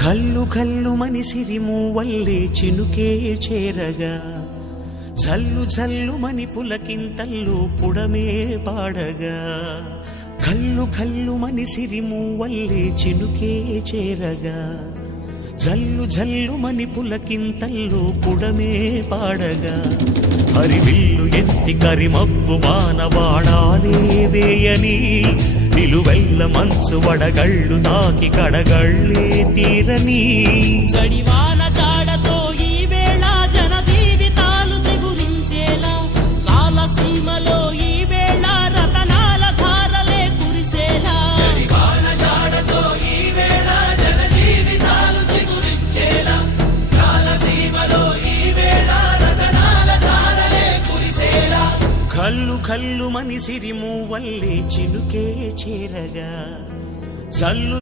కల్లు కల్లు మని సిరిమూవల్లే చినుకే చేరగా జల్లు జల్లు మని పులకింతల్లు పుడమే పాడగా కల్లు కల్లు మని సిరిమూవల్లే చినుకే చేరగా జల్లు జల్లు మని పులకింతల్లు పుడమే పాడగా హరివిల్లు ఎత్తి కరిమబ్బు వానవాడాలే వేయని నిలువెల్ల మంచు వడగళ్ళు తాకి కడగళ్ళే తీరని జడివాన జాడతో ఈ వేళ జన జీవితాలు చిగురించేలా కాలసీమలో ఈ వేళ రతనాల ధారలే కురిసేలా జడివాన జాడతో ఈ వేళ జన జీవితాలు చిగురించేలా కాలసీమలో ఈ వేళ రతనాల ధారలే కురిసేలా కల్లు కల్లు మని సిరిమూవల్లే చినుకే చేరగా జల్లు